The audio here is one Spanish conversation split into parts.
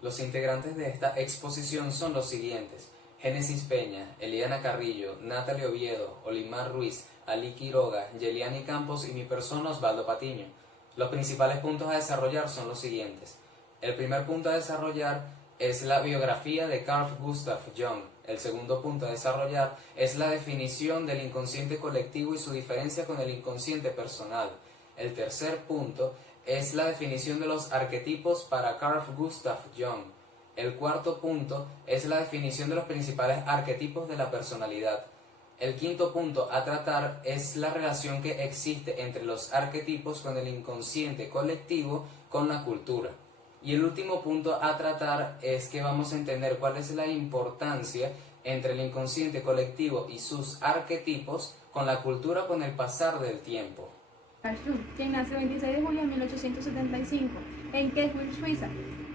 Los integrantes de esta exposición son los siguientes: Génesis Peña, Eliana Carrillo, Natalie Oviedo, Olimar Ruiz, Ali Quiroga, Yeliani Campos y mi persona Osvaldo Patiño. Los principales puntos a desarrollar son los siguientes. El primer punto a desarrollar es la biografía de Carl Gustav Jung. El segundo punto a desarrollar es la definición del inconsciente colectivo y su diferencia con el inconsciente personal. El tercer punto es la definición de los arquetipos para Carl Gustav Jung. El cuarto punto es la definición de los principales arquetipos de la personalidad. El quinto punto a tratar es la relación que existe entre los arquetipos con el inconsciente colectivo con la cultura. Y el último punto a tratar es que vamos a entender cuál es la importancia entre el inconsciente colectivo y sus arquetipos con la cultura con el pasar del tiempo. Carl Jung, quien nace el 26 de julio de 1875 en Kessel, Suiza,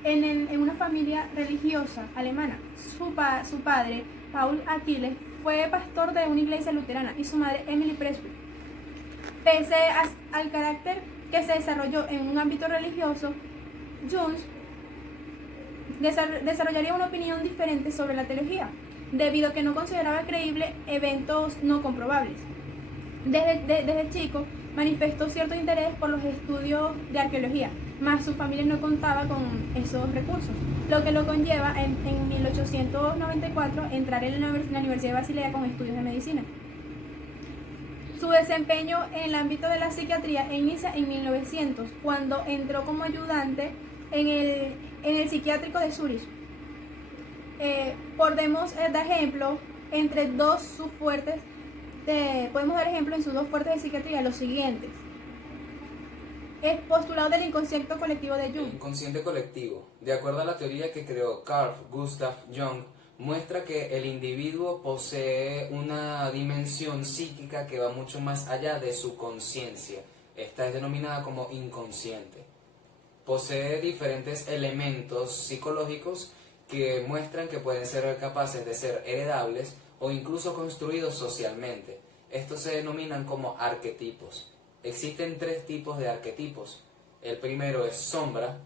en una familia religiosa alemana. Su padre, Paul Achille, fue pastor de una iglesia luterana y su madre, Emily Presley. Pese al carácter que se desarrolló en un ámbito religioso, Jung desarrollaría una opinión diferente sobre la teología, debido a que no consideraba creíble eventos no comprobables. Desde chico manifestó cierto interés por los estudios de arqueología, mas su familia no contaba con esos recursos, lo que lo conlleva en 1894 entrar en la Universidad de Basilea con estudios de medicina. Su desempeño en el ámbito de la psiquiatría inicia en 1900, cuando entró como ayudante en el psiquiátrico de Zúrich. Podemos dar ejemplo entre podemos dar ejemplo en sus dos fuertes de psiquiatría los siguientes. Es postulado del inconsciente colectivo de Jung. El inconsciente colectivo, de acuerdo a la teoría que creó Carl Gustav Jung, muestra que el individuo posee una dimensión psíquica que va mucho más allá de su conciencia. Esta es denominada como inconsciente. Posee diferentes elementos psicológicos que muestran que pueden ser capaces de ser heredables o incluso construidos socialmente. Estos se denominan como arquetipos. Existen tres tipos de arquetipos. El primero es sombra,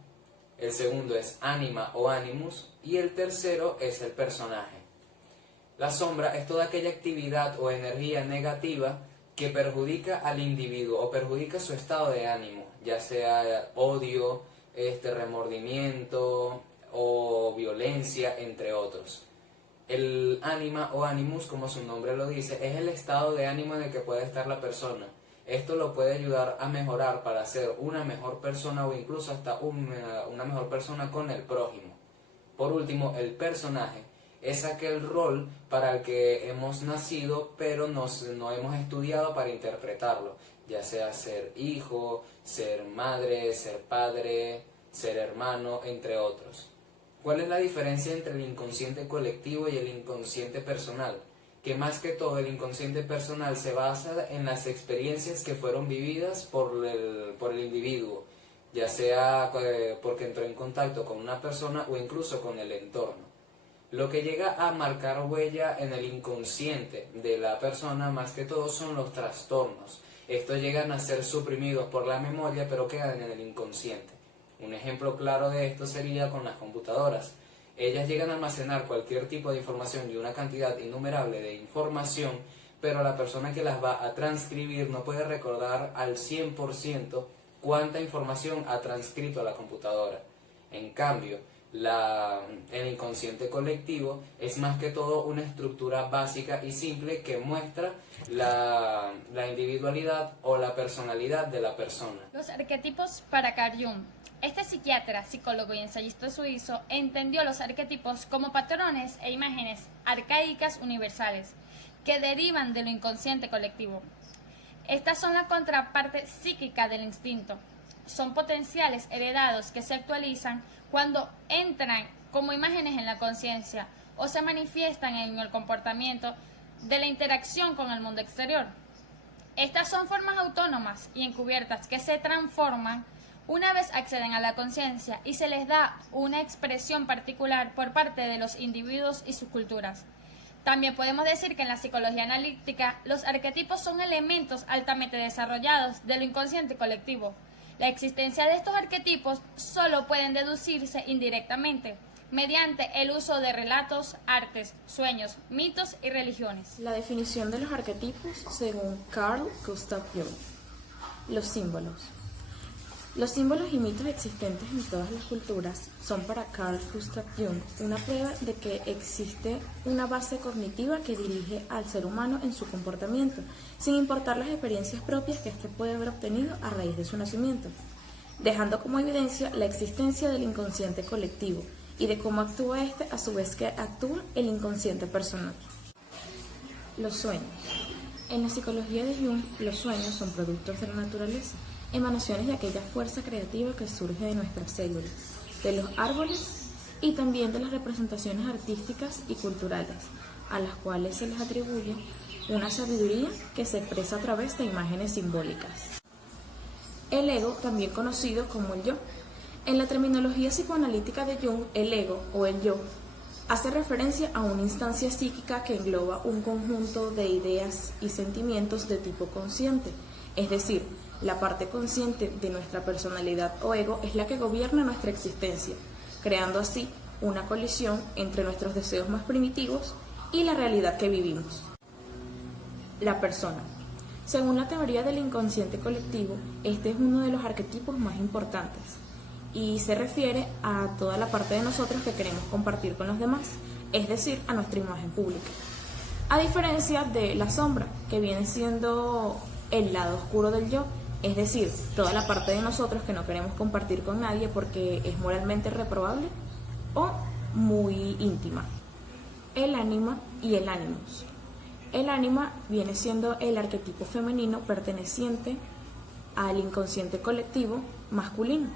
el segundo es ánima o animus y el tercero es el personaje. La sombra es toda aquella actividad o energía negativa que perjudica al individuo o perjudica su estado de ánimo, ya sea odio, remordimiento o violencia, entre otros. El ánima o animus, como su nombre lo dice, es el estado de ánimo en el que puede estar la persona. Esto lo puede ayudar a mejorar para ser una mejor persona o incluso hasta una mejor persona con el prójimo. Por último, el personaje es aquel rol para el que hemos nacido pero no hemos estudiado para interpretarlo, ya sea ser hijo, ser madre, ser padre, ser hermano, entre otros. ¿Cuál es la diferencia entre el inconsciente colectivo y el inconsciente personal? Que más que todo el inconsciente personal se basa en las experiencias que fueron vividas por el individuo, ya sea porque entró en contacto con una persona o incluso con el entorno. Lo que llega a marcar huella en el inconsciente de la persona más que todo son los trastornos. Estos llegan a ser suprimidos por la memoria pero quedan en el inconsciente. Un ejemplo claro de esto sería con las computadoras. Ellas llegan a almacenar cualquier tipo de información y una cantidad innumerable de información, pero la persona que las va a transcribir no puede recordar al 100% cuánta información ha transcrito a la computadora. En cambio, el inconsciente colectivo es más que todo una estructura básica y simple que muestra la individualidad o la personalidad de la persona. Los arquetipos para Carl Jung. Este psiquiatra, psicólogo y ensayista suizo entendió los arquetipos como patrones e imágenes arcaicas universales que derivan de lo inconsciente colectivo. Estas son la contraparte psíquica del instinto. Son potenciales heredados que se actualizan cuando entran como imágenes en la conciencia o se manifiestan en el comportamiento de la interacción con el mundo exterior. Estas son formas autónomas y encubiertas que se transforman una vez acceden a la conciencia y se les da una expresión particular por parte de los individuos y sus culturas. También podemos decir que en la psicología analítica los arquetipos son elementos altamente desarrollados de lo inconsciente colectivo. La existencia de estos arquetipos solo pueden deducirse indirectamente, mediante el uso de relatos, artes, sueños, mitos y religiones. La definición de los arquetipos según Carl Gustav Jung. Los símbolos. Los símbolos y mitos existentes en todas las culturas son para Carl Gustav Jung una prueba de que existe una base cognitiva que dirige al ser humano en su comportamiento, sin importar las experiencias propias que éste puede haber obtenido a raíz de su nacimiento, dejando como evidencia la existencia del inconsciente colectivo y de cómo actúa éste a su vez que actúa el inconsciente personal. Los sueños. En la psicología de Jung, los sueños son productos de la naturaleza, emanaciones de aquella fuerza creativa que surge de nuestras células, de los árboles y también de las representaciones artísticas y culturales, a las cuales se les atribuye una sabiduría que se expresa a través de imágenes simbólicas. El ego, también conocido como el yo. En la terminología psicoanalítica de Jung, el ego o el yo hace referencia a una instancia psíquica que engloba un conjunto de ideas y sentimientos de tipo consciente, es decir, la parte consciente de nuestra personalidad o ego es la que gobierna nuestra existencia, creando así una colisión entre nuestros deseos más primitivos y la realidad que vivimos. La persona. Según la teoría del inconsciente colectivo, este es uno de los arquetipos más importantes y se refiere a toda la parte de nosotros que queremos compartir con los demás, es decir, a nuestra imagen pública. A diferencia de la sombra, que viene siendo el lado oscuro del yo, es decir, toda la parte de nosotros que no queremos compartir con nadie porque es moralmente reprobable o muy íntima. El ánima y el ánimus. El ánima viene siendo el arquetipo femenino perteneciente al inconsciente colectivo masculino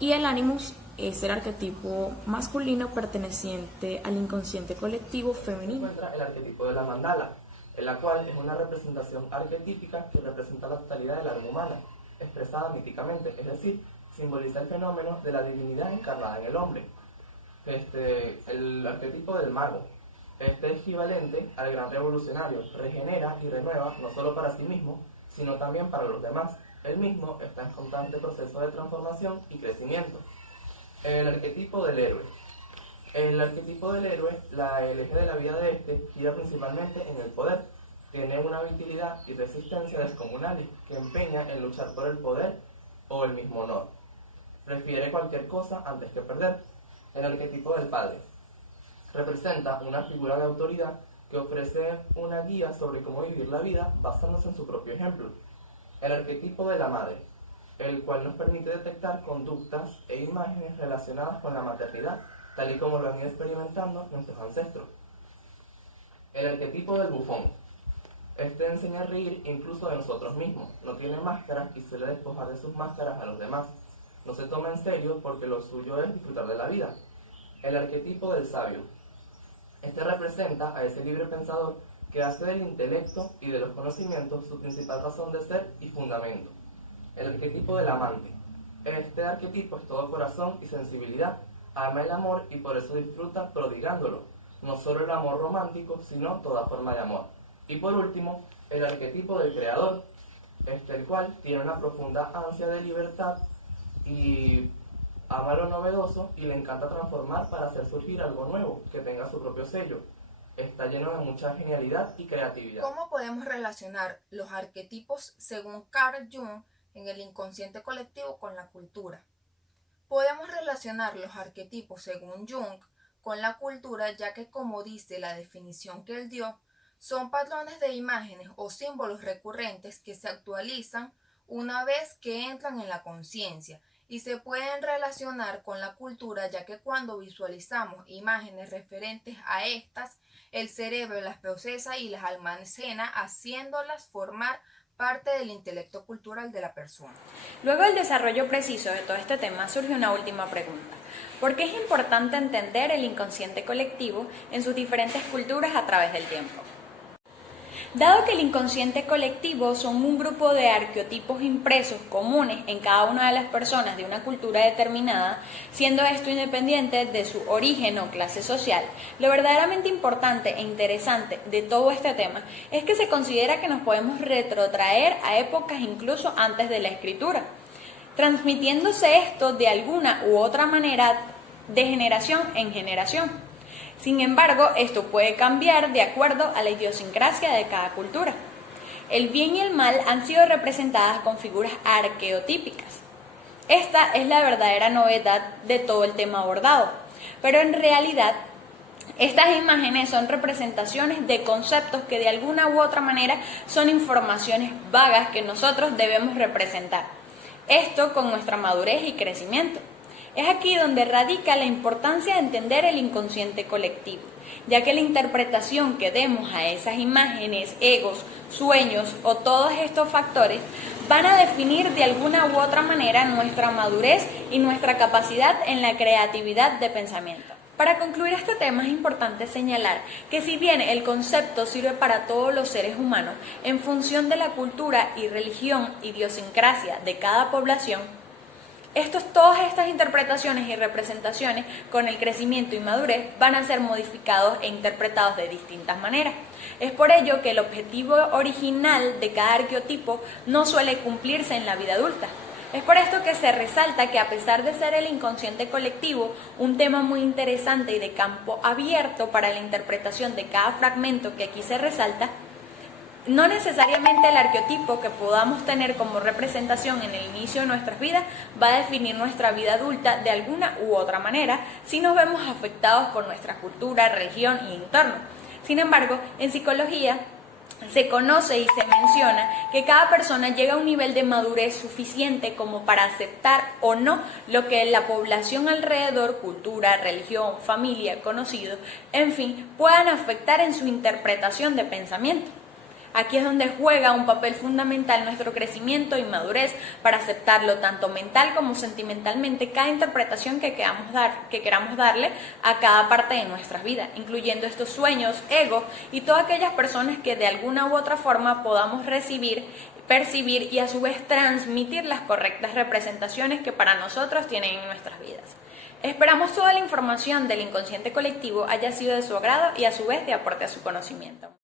y el ánimus es el arquetipo masculino perteneciente al inconsciente colectivo femenino. Encuentra el arquetipo de la mandala, en la cual es una representación arquetípica que representa la totalidad del alma humana, expresada míticamente, es decir, simboliza el fenómeno de la divinidad encarnada en el hombre. El arquetipo del mago. Este es equivalente al gran revolucionario, regenera y renueva no solo para sí mismo, sino también para los demás. Él mismo está en constante proceso de transformación y crecimiento. El arquetipo del héroe. El arquetipo del héroe, el eje de la vida de este, gira principalmente en el poder. Tiene una vitalidad y resistencia descomunales que empeña en luchar por el poder o el mismo honor. Prefiere cualquier cosa antes que perder. El arquetipo del padre. Representa una figura de autoridad que ofrece una guía sobre cómo vivir la vida basándose en su propio ejemplo. El arquetipo de la madre, el cual nos permite detectar conductas e imágenes relacionadas con la maternidad, tal y como lo han ido experimentando nuestros ancestros. El arquetipo del bufón. Este enseña a reír incluso de nosotros mismos, no tiene máscaras y suele despojar de sus máscaras a los demás. No se toma en serio porque lo suyo es disfrutar de la vida. El arquetipo del sabio. Este representa a ese libre pensador que hace del intelecto y de los conocimientos su principal razón de ser y fundamento. El arquetipo del amante. Este arquetipo es todo corazón y sensibilidad, ama el amor y por eso disfruta prodigándolo, no solo el amor romántico, sino toda forma de amor. Y por último, el arquetipo del creador, el cual tiene una profunda ansia de libertad y ama lo novedoso y le encanta transformar para hacer surgir algo nuevo, que tenga su propio sello. Está lleno de mucha genialidad y creatividad. ¿Cómo podemos relacionar los arquetipos según Carl Jung en el inconsciente colectivo con la cultura? Podemos relacionar los arquetipos según Jung con la cultura, ya que, como dice la definición que él dio, son patrones de imágenes o símbolos recurrentes que se actualizan una vez que entran en la conciencia y se pueden relacionar con la cultura, ya que cuando visualizamos imágenes referentes a estas, el cerebro las procesa y las almacena, haciéndolas formar parte del intelecto cultural de la persona. Luego del desarrollo preciso de todo este tema surge una última pregunta. ¿Por qué es importante entender el inconsciente colectivo en sus diferentes culturas a través del tiempo? Dado que el inconsciente colectivo son un grupo de arquetipos impresos comunes en cada una de las personas de una cultura determinada, siendo esto independiente de su origen o clase social, lo verdaderamente importante e interesante de todo este tema es que se considera que nos podemos retrotraer a épocas incluso antes de la escritura, transmitiéndose esto de alguna u otra manera de generación en generación. Sin embargo, esto puede cambiar de acuerdo a la idiosincrasia de cada cultura. El bien y el mal han sido representadas con figuras arqueotípicas. Esta es la verdadera novedad de todo el tema abordado, pero en realidad estas imágenes son representaciones de conceptos que de alguna u otra manera son informaciones vagas que nosotros debemos representar. Esto con nuestra madurez y crecimiento. Es aquí donde radica la importancia de entender el inconsciente colectivo, ya que la interpretación que demos a esas imágenes, egos, sueños o todos estos factores van a definir de alguna u otra manera nuestra madurez y nuestra capacidad en la creatividad de pensamiento. Para concluir este tema es importante señalar que si bien el concepto sirve para todos los seres humanos, en función de la cultura y religión, idiosincrasia de cada población, todas estas interpretaciones y representaciones con el crecimiento y madurez van a ser modificados e interpretados de distintas maneras. Es por ello que el objetivo original de cada arqueotipo no suele cumplirse en la vida adulta. Es por esto que se resalta que a pesar de ser el inconsciente colectivo un tema muy interesante y de campo abierto para la interpretación de cada fragmento que aquí se resalta, no necesariamente el arqueotipo que podamos tener como representación en el inicio de nuestras vidas va a definir nuestra vida adulta de alguna u otra manera si nos vemos afectados por nuestra cultura, religión y entorno. Sin embargo, en psicología se conoce y se menciona que cada persona llega a un nivel de madurez suficiente como para aceptar o no lo que la población alrededor, cultura, religión, familia, conocidos, en fin, puedan afectar en su interpretación de pensamiento. Aquí es donde juega un papel fundamental nuestro crecimiento y madurez para aceptarlo tanto mental como sentimentalmente cada interpretación que queramos darle a cada parte de nuestras vidas, incluyendo estos sueños, egos y todas aquellas personas que de alguna u otra forma podamos recibir, percibir y a su vez transmitir las correctas representaciones que para nosotros tienen en nuestras vidas. Esperamos toda la información del inconsciente colectivo haya sido de su agrado y a su vez de aporte a su conocimiento.